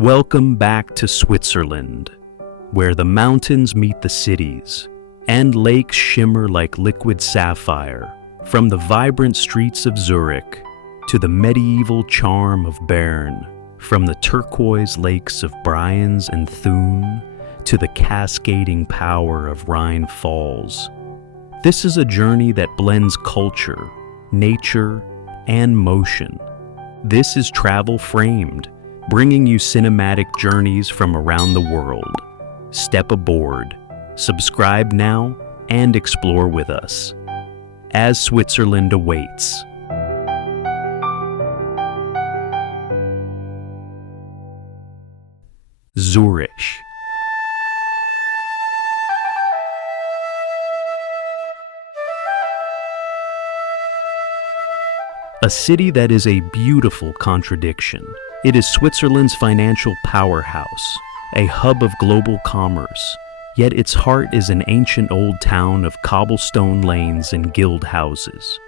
Welcome back to Switzerland, where the mountains meet the cities, and lakes shimmer like liquid sapphire, from the vibrant streets of Zurich to the medieval charm of Bern, from the turquoise lakes of Brienz and Thun to the cascading power of Rhine Falls. This is a journey that blends culture, nature, and motion. This is Travel Framed, bringing you cinematic journeys from around the world. Step aboard, subscribe now, and explore with us as Switzerland awaits. Zurich. A city that is a beautiful contradiction. It is Switzerland's financial powerhouse, a hub of global commerce, yet its heart is an ancient old town of cobblestone lanes and guild houses.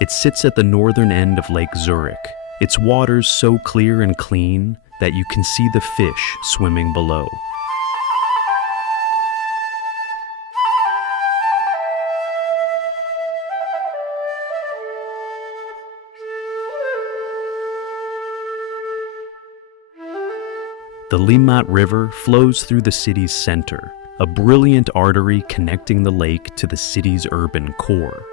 It sits at the northern end of Lake Zurich, its waters so clear and clean that you can see the fish swimming below. The Limmat River flows through the city's center, a brilliant artery connecting the lake to the city's urban core.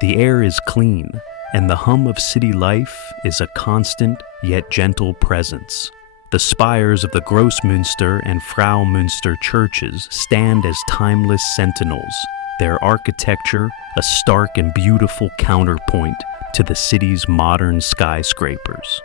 The air is clean, and the hum of city life is a constant yet gentle presence. The spires of the Grossmünster and Fraumünster churches stand as timeless sentinels, their architecture a stark and beautiful counterpoint to the city's modern skyscrapers.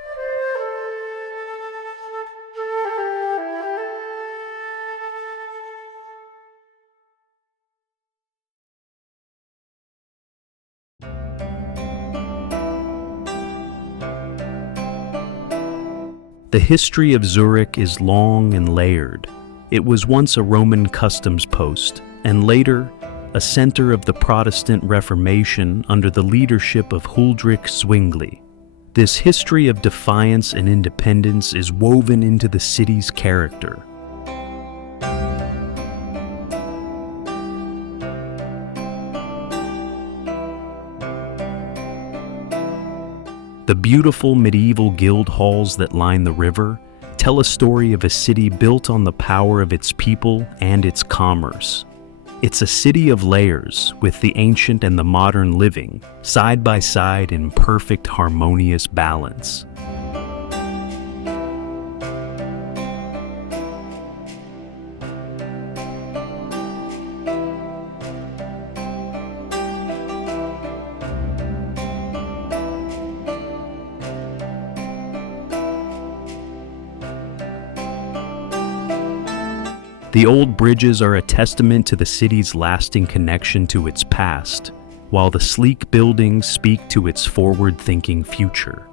The history of Zurich is long and layered. It was once a Roman customs post, and later a center of the Protestant Reformation under the leadership of Huldrych Zwingli. This history of defiance and independence is woven into the city's character. The beautiful medieval guild halls that line the river tell a story of a city built on the power of its people and its commerce. It's a city of layers, with the ancient and the modern living side by side in perfect harmonious balance. The old bridges are a testament to the city's lasting connection to its past, while the sleek buildings speak to its forward-thinking future.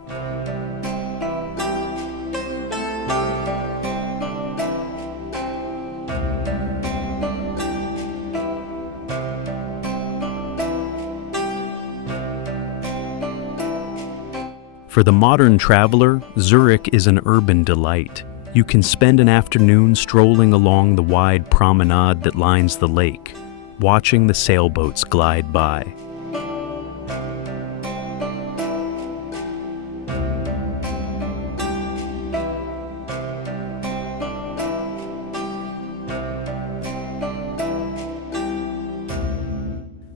For the modern traveler, Zurich is an urban delight. You can spend an afternoon strolling along the wide promenade that lines the lake, watching the sailboats glide by.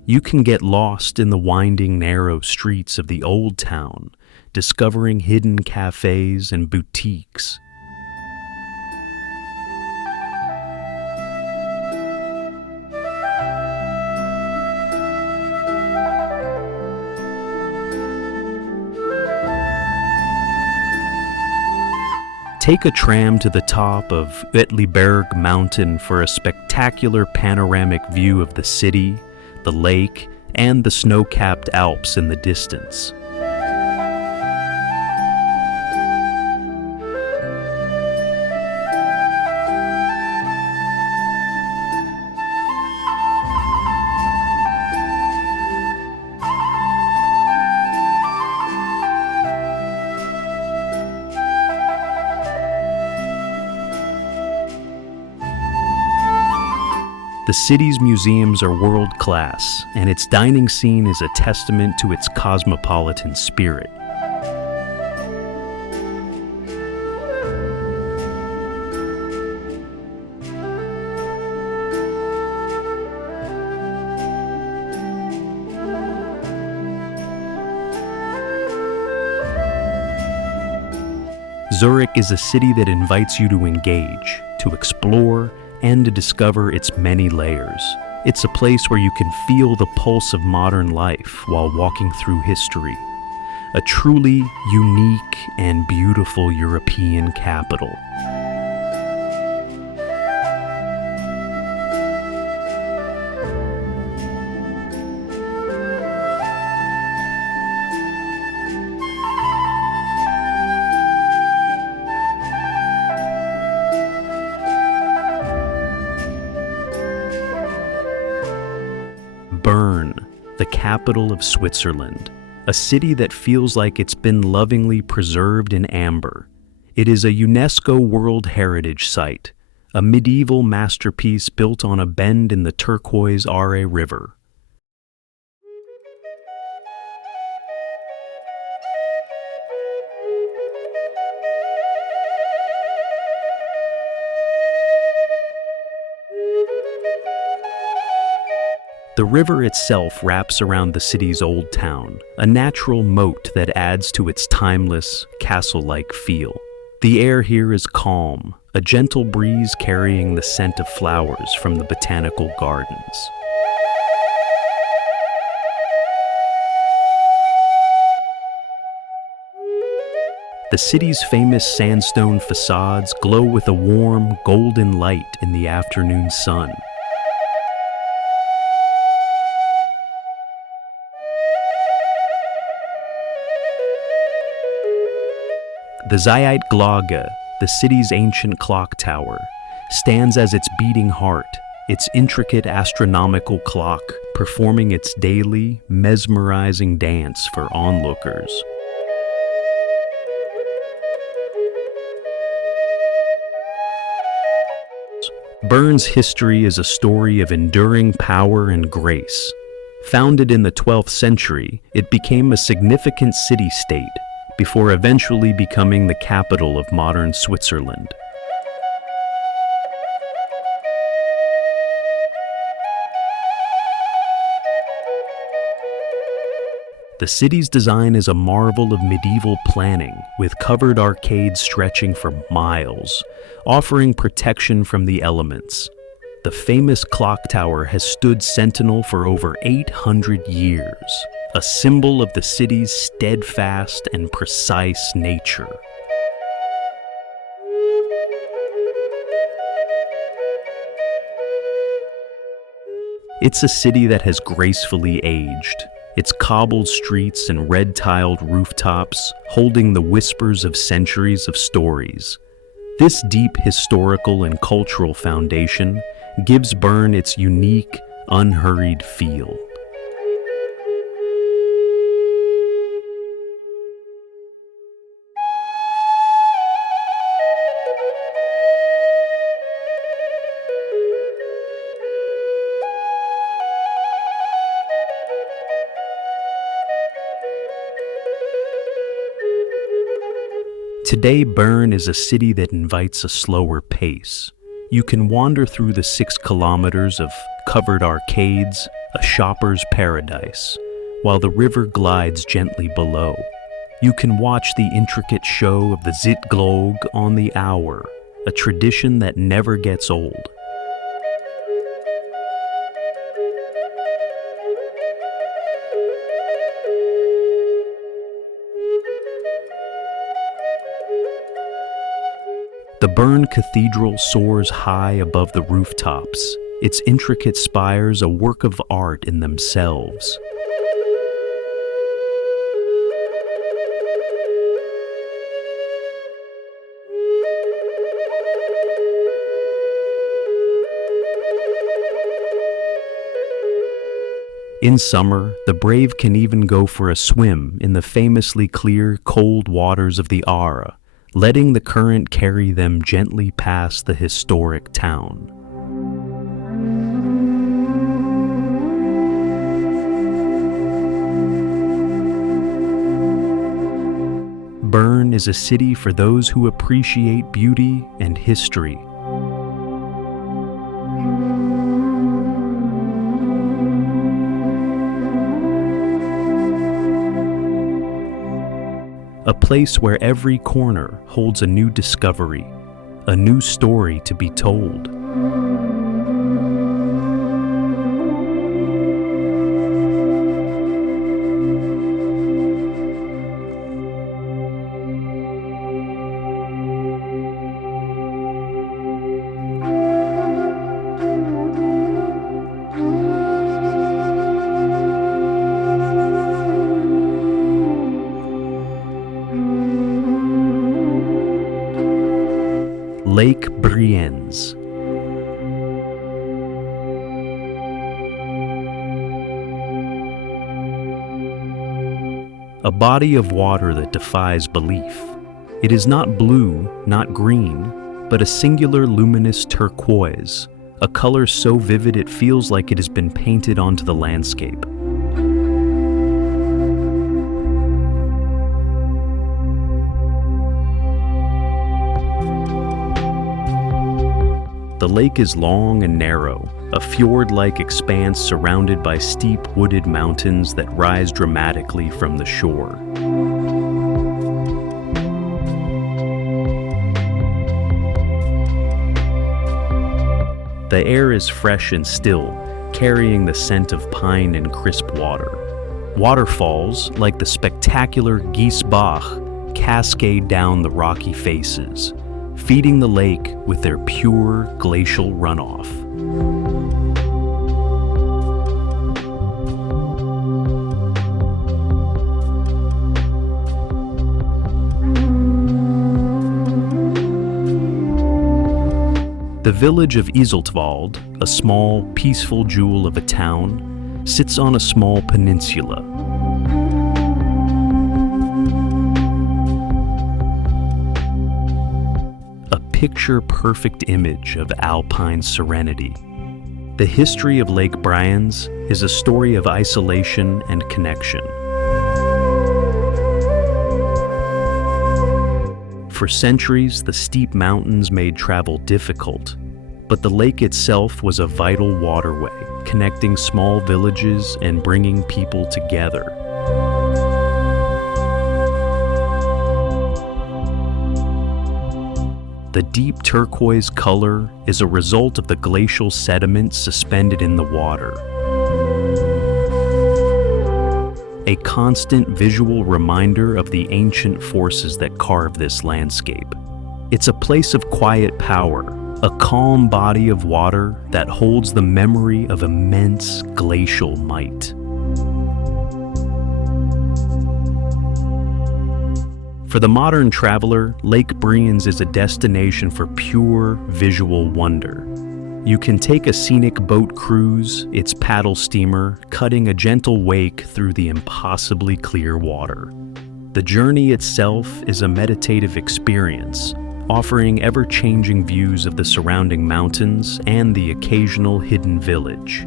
You can get lost in the winding, narrow streets of the old town, discovering hidden cafes and boutiques. Take a tram to the top of Uetliberg Mountain for a spectacular panoramic view of the city, the lake, and the snow-capped Alps in the distance. The city's museums are world-class, and its dining scene is a testament to its cosmopolitan spirit. Zurich is a city that invites you to engage, to explore, and to discover its many layers. It's a place where you can feel the pulse of modern life while walking through history. A truly unique and beautiful European capital. Bern, the capital of Switzerland, a city that feels like it's been lovingly preserved in amber. It is a UNESCO World Heritage Site, a medieval masterpiece built on a bend in the Turquoise River. The river itself wraps around the city's old town, a natural moat that adds to its timeless, castle-like feel. The air here is calm, a gentle breeze carrying the scent of flowers from the botanical gardens. The city's famous sandstone facades glow with a warm, golden light in the afternoon sun. The Zeitglocke, the city's ancient clock tower, stands as its beating heart, its intricate astronomical clock performing its daily, mesmerizing dance for onlookers. Bern's history is a story of enduring power and grace. Founded in the 12th century, it became a significant city-state, before eventually becoming the capital of modern Switzerland. The city's design is a marvel of medieval planning, with covered arcades stretching for miles, offering protection from the elements. The famous clock tower has stood sentinel for over 800 years, a symbol of the city's steadfast and precise nature. It's a city that has gracefully aged, its cobbled streets and red-tiled rooftops holding the whispers of centuries of stories. This deep historical and cultural foundation gives Bern its unique, unhurried feel. Today, Bern is a city that invites a slower pace. You can wander through the 6 kilometers of covered arcades, a shopper's paradise, while the river glides gently below. You can watch the intricate show of the Zeitglocke on the hour, a tradition that never gets old. The Bern Cathedral soars high above the rooftops, its intricate spires a work of art in themselves. In summer, the brave can even go for a swim in the famously clear, cold waters of the Aare, letting the current carry them gently past the historic town. Bern is a city for those who appreciate beauty and history. A place where every corner holds a new discovery, a new story to be told. Lake Brienz. A body of water that defies belief. It is not blue, not green, but a singular luminous turquoise, a color so vivid it feels like it has been painted onto the landscape. The lake is long and narrow, a fjord-like expanse surrounded by steep wooded mountains that rise dramatically from the shore. The air is fresh and still, carrying the scent of pine and crisp water. Waterfalls, like the spectacular Giesbach, cascade down the rocky faces, feeding the lake with their pure glacial runoff. The village of Isoltwald, a small, peaceful jewel of a town, sits on a small peninsula. Picture-perfect image of Alpine serenity. The history of Lake Brienz is a story of isolation and connection. For centuries, the steep mountains made travel difficult, but the lake itself was a vital waterway, connecting small villages and bringing people together. The deep turquoise color is a result of the glacial sediment suspended in the water. A constant visual reminder of the ancient forces that carve this landscape. It's a place of quiet power, a calm body of water that holds the memory of immense glacial might. For the modern traveler, Lake Brienz is a destination for pure visual wonder. You can take a scenic boat cruise, its paddle steamer, cutting a gentle wake through the impossibly clear water. The journey itself is a meditative experience, offering ever-changing views of the surrounding mountains and the occasional hidden village.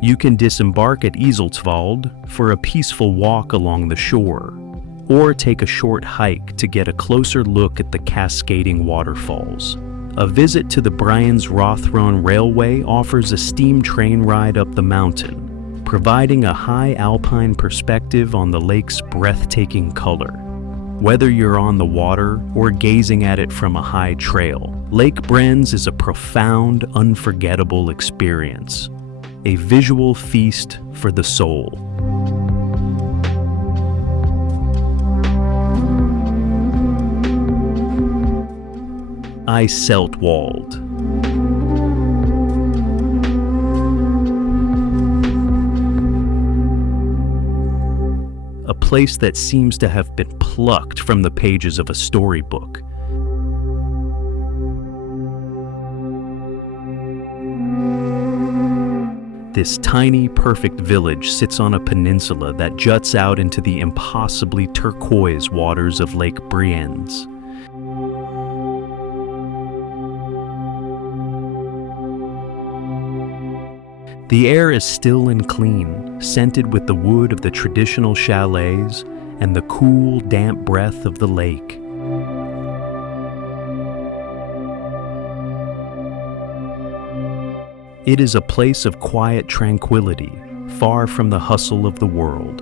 You can disembark at Isoltwald for a peaceful walk along the shore, or take a short hike to get a closer look at the cascading waterfalls. A visit to the Brienz-Rothron Railway offers a steam train ride up the mountain, providing a high alpine perspective on the lake's breathtaking color. Whether you're on the water or gazing at it from a high trail, Lake Brienz is a profound, unforgettable experience. A visual feast for the soul. Seltwald. A place that seems to have been plucked from the pages of a storybook. This tiny, perfect village sits on a peninsula that juts out into the impossibly turquoise waters of Lake Brienz. The air is still and clean, scented with the wood of the traditional chalets and the cool, damp breath of the lake. It is a place of quiet tranquility, far from the hustle of the world.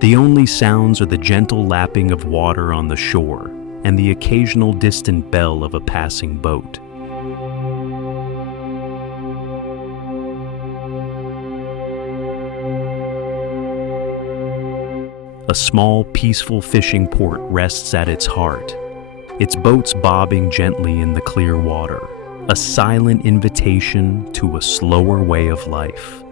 The only sounds are the gentle lapping of water on the shore and the occasional distant bell of a passing boat. A small, peaceful fishing port rests at its heart, its boats bobbing gently in the clear water, a silent invitation to a slower way of life.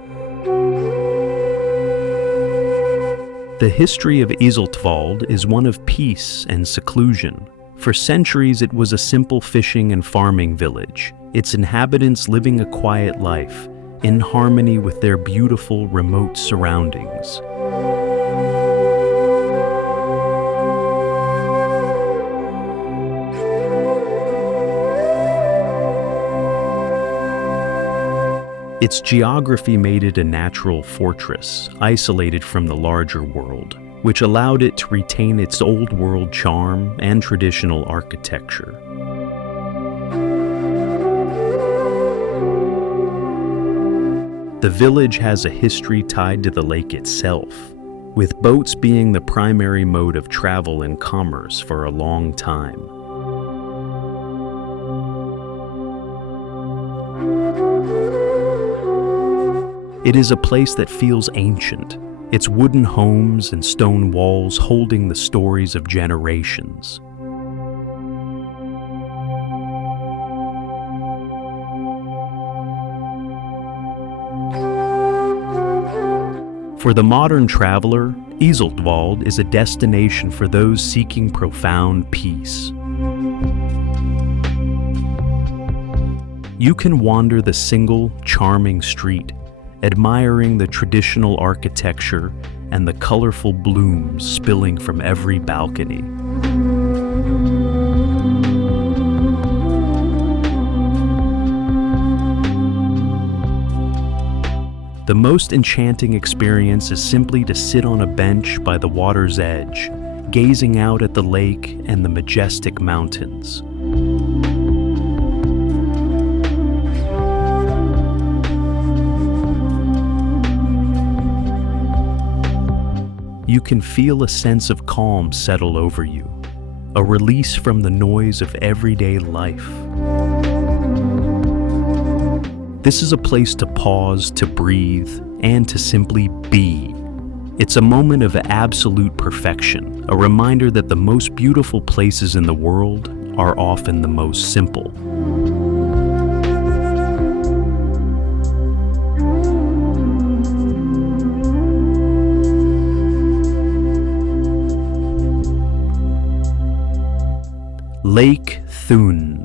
The history of Iseltwald is one of peace and seclusion. For centuries it was a simple fishing and farming village, its inhabitants living a quiet life, in harmony with their beautiful remote surroundings. Its geography made it a natural fortress, isolated from the larger world, which allowed it to retain its old world charm and traditional architecture. The village has a history tied to the lake itself, with boats being the primary mode of travel and commerce for a long time. It is a place that feels ancient, its wooden homes and stone walls holding the stories of generations. For the modern traveler, Iseltwald is a destination for those seeking profound peace. You can wander the single, charming street, admiring the traditional architecture and the colorful blooms spilling from every balcony. The most enchanting experience is simply to sit on a bench by the water's edge, gazing out at the lake and the majestic mountains. You can feel a sense of calm settle over you, a release from the noise of everyday life. This is a place to pause, to breathe, and to simply be. It's a moment of absolute perfection, a reminder that the most beautiful places in the world are often the most simple. Lake Thun.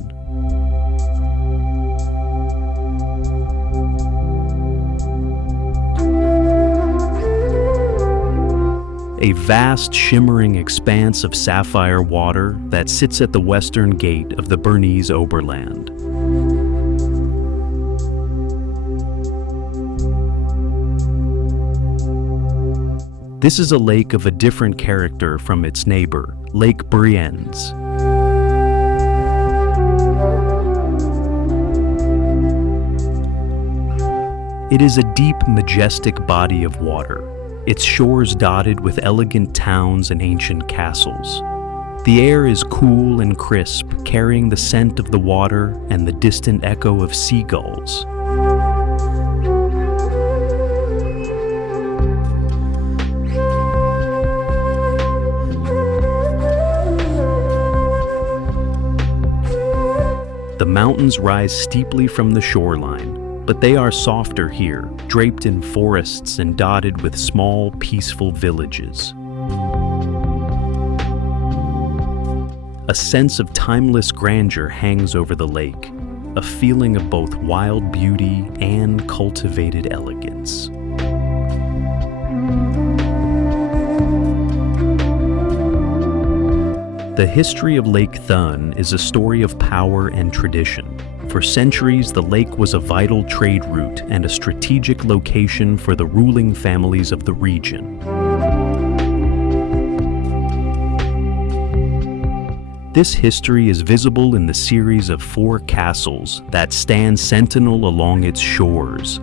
A vast, shimmering expanse of sapphire water that sits at the western gate of the Bernese Oberland. This is a lake of a different character from its neighbor, Lake Brienz. It is a deep, majestic body of water, its shores dotted with elegant towns and ancient castles. The air is cool and crisp, carrying the scent of the water and the distant echo of seagulls. mountains rise steeply from the shoreline, but they are softer here, draped in forests and dotted with small, peaceful villages. A sense of timeless grandeur hangs over the lake, a feeling of both wild beauty and cultivated elegance. The history of Lake Thun is a story of power and tradition. For centuries, the lake was a vital trade route and a strategic location for the ruling families of the region. This history is visible in the series of 4 castles that stand sentinel along its shores.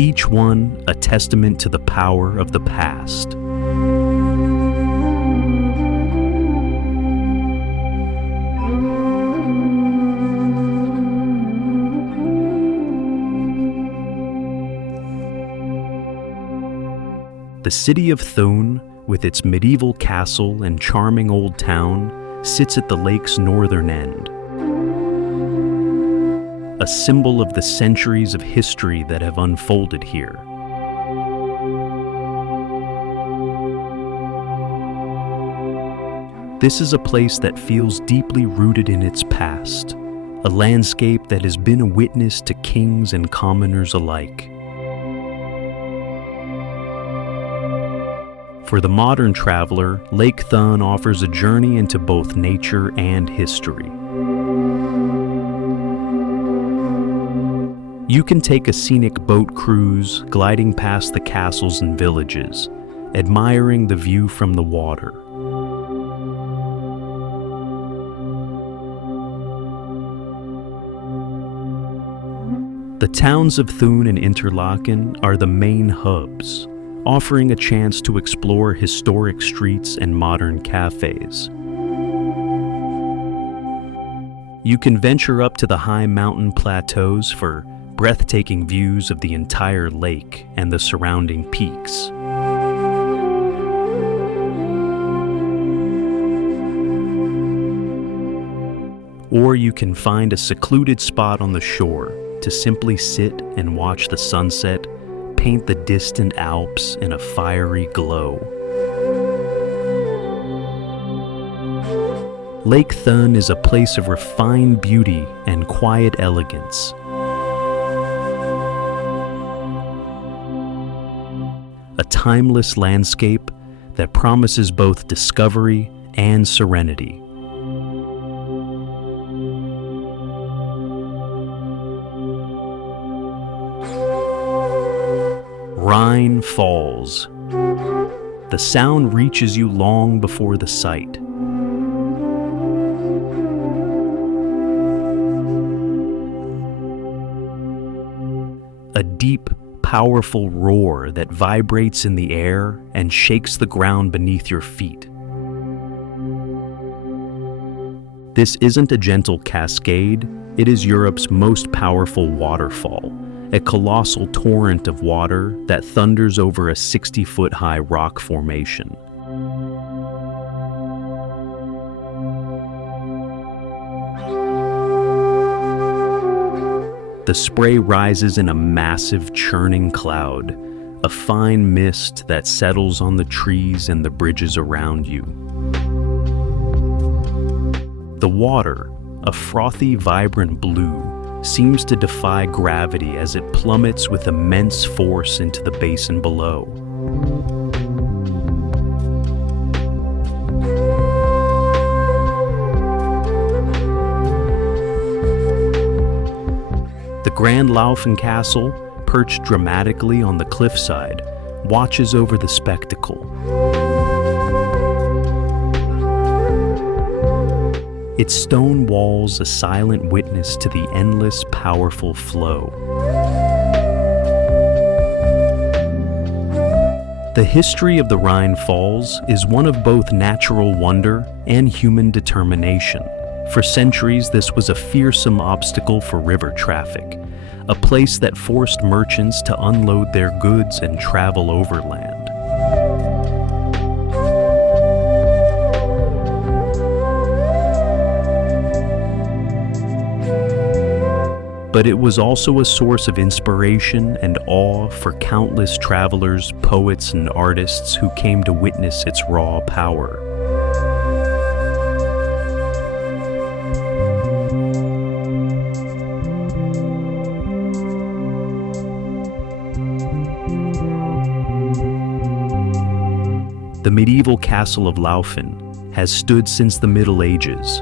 Each one a testament to the power of the past. The city of Thun, with its medieval castle and charming old town, sits at the lake's northern end. A symbol of the centuries of history that have unfolded here. This is a place that feels deeply rooted in its past, a landscape that has been a witness to kings and commoners alike. For the modern traveler, Lake Thun offers a journey into both nature and history. You can take a scenic boat cruise, gliding past the castles and villages, admiring the view from the water. The towns of Thun and Interlaken are the main hubs, offering a chance to explore historic streets and modern cafes. You can venture up to the high mountain plateaus for breathtaking views of the entire lake and the surrounding peaks. Or you can find a secluded spot on the shore to simply sit and watch the sunset paint the distant Alps in a fiery glow. Lake Thun is a place of refined beauty and quiet elegance. A timeless landscape that promises both discovery and serenity. Rhine Falls. The sound reaches you long before the sight. A deep, powerful roar that vibrates in the air and shakes the ground beneath your feet. This isn't a gentle cascade, it is Europe's most powerful waterfall, a colossal torrent of water that thunders over a 60-foot-high rock formation. The spray rises in a massive churning cloud, a fine mist that settles on the trees and the bridges around you. The water, a frothy, vibrant blue, seems to defy gravity as it plummets with immense force into the basin below. The Grand Laufen Castle, perched dramatically on the cliffside, watches over the spectacle. Its stone walls a silent witness to the endless, powerful flow. The history of the Rhine Falls is one of both natural wonder and human determination. For centuries, this was a fearsome obstacle for river traffic, a place that forced merchants to unload their goods and travel overland. but it was also a source of inspiration and awe for countless travelers, poets, and artists who came to witness its raw power. The medieval castle of Laufen has stood since the Middle Ages.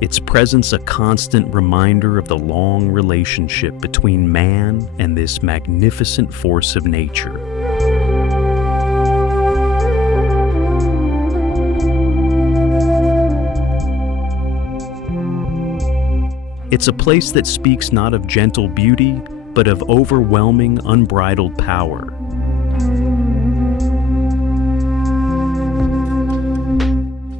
Its presence a constant reminder of the long relationship between man and this magnificent force of nature. It's a place that speaks not of gentle beauty, but of overwhelming, unbridled power.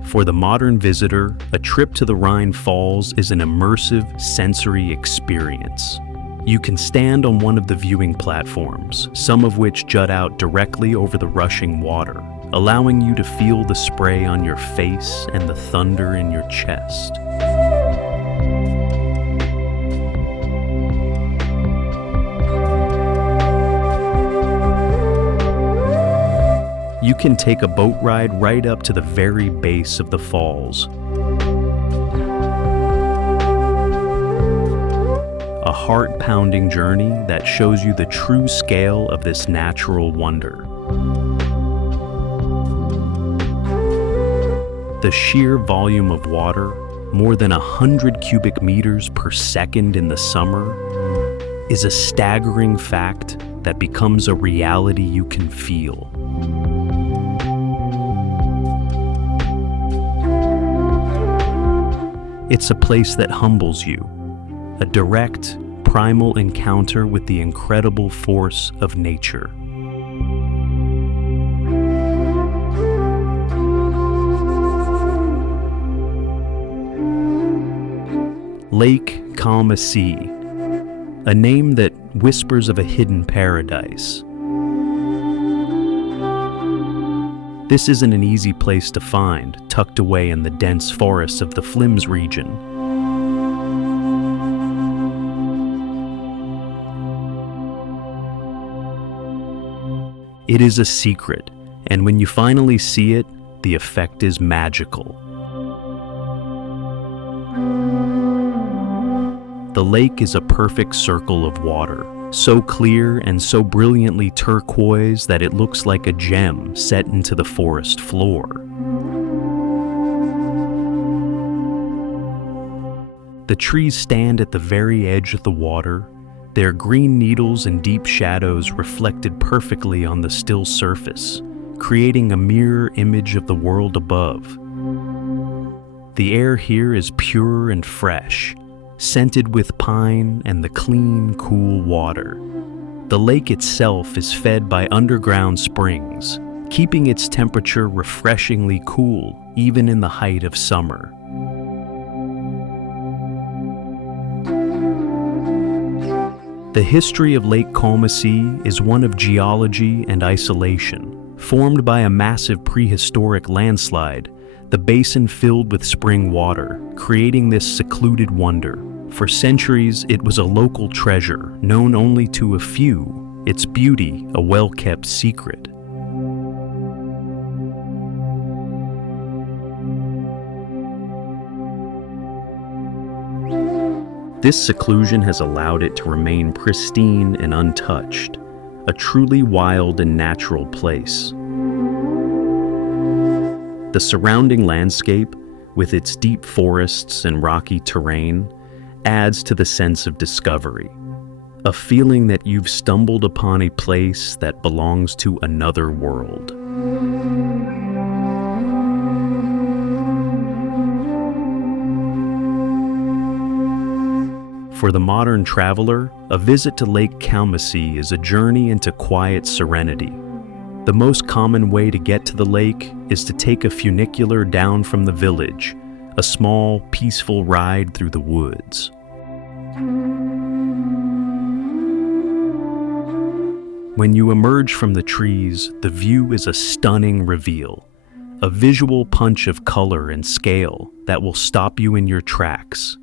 For the modern visitor, a trip to the Rhine Falls is an immersive, sensory experience. You can stand on one of the viewing platforms, some of which jut out directly over the rushing water, allowing you to feel the spray on your face and the thunder in your chest. You can take a boat ride right up to the very base of the falls. A heart-pounding journey that shows you the true scale of this natural wonder. The sheer volume of water, more than 100 cubic meters per second in the summer, is a staggering fact that becomes a reality you can feel. It's a place that humbles you, a direct, primal encounter with the incredible force of nature. Lake Caumasee, a name that whispers of a hidden paradise. This isn't an easy place to find, tucked away in the dense forests of the Flims region. It is a secret, and when you finally see it, the effect is magical. The lake is a perfect circle of water, so clear and so brilliantly turquoise that it looks like a gem set into the forest floor. The trees stand at the very edge of the water, their green needles and deep shadows reflected perfectly on the still surface, creating a mirror image of the world above. The air here is pure and fresh, scented with pine and the clean, cool water. The lake itself is fed by underground springs, keeping its temperature refreshingly cool even in the height of summer. The history of Lake Caumasee is one of geology and isolation. Formed by a massive prehistoric landslide, the basin filled with spring water, creating this secluded wonder. For centuries, it was a local treasure, known only to a few, its beauty a well-kept secret. This seclusion has allowed it to remain pristine and untouched, a truly wild and natural place. The surrounding landscape, with its deep forests and rocky terrain, adds to the sense of discovery, a feeling that you've stumbled upon a place that belongs to another world. For the modern traveler, a visit to Lake Caumasee is a journey into quiet serenity. The most common way to get to the lake is to take a funicular down from the village, a small, peaceful ride through the woods. When you emerge from the trees, the view is a stunning reveal. a visual punch of color and scale that will stop you in your tracks.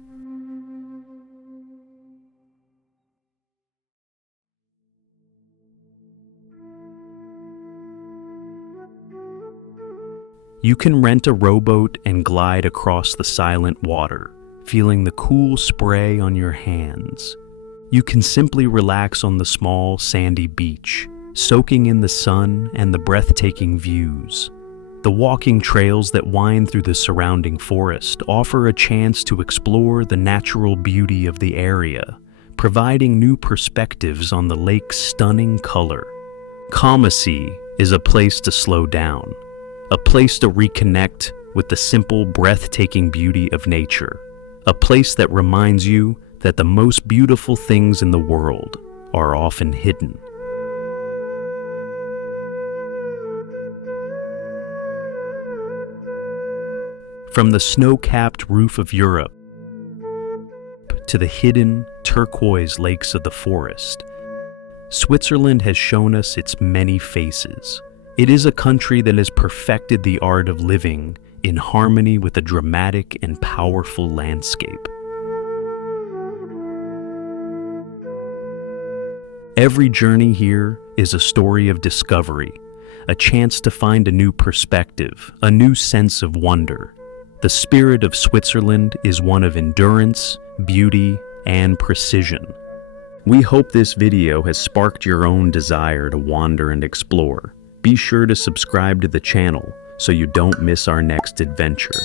You can rent a rowboat and glide across the silent water, feeling the cool spray on your hands. You can simply relax on the small, sandy beach, soaking in the sun and the breathtaking views. The walking trails that wind through the surrounding forest offer a chance to explore the natural beauty of the area, providing new perspectives on the lake's stunning color. Caumasee is a place to slow down, a place to reconnect with the simple, breathtaking beauty of nature, a place that reminds you that the most beautiful things in the world are often hidden. From the snow-capped roof of Europe to the hidden turquoise lakes of the forest, Switzerland has shown us its many faces. It is a country that has perfected the art of living in harmony with a dramatic and powerful landscape. Every journey here is a story of discovery, a chance to find a new perspective, a new sense of wonder. The spirit of Switzerland is one of endurance, beauty, and precision. We hope this video has sparked your own desire to wander and explore. Be sure to subscribe to the channel so you don't miss our next adventure.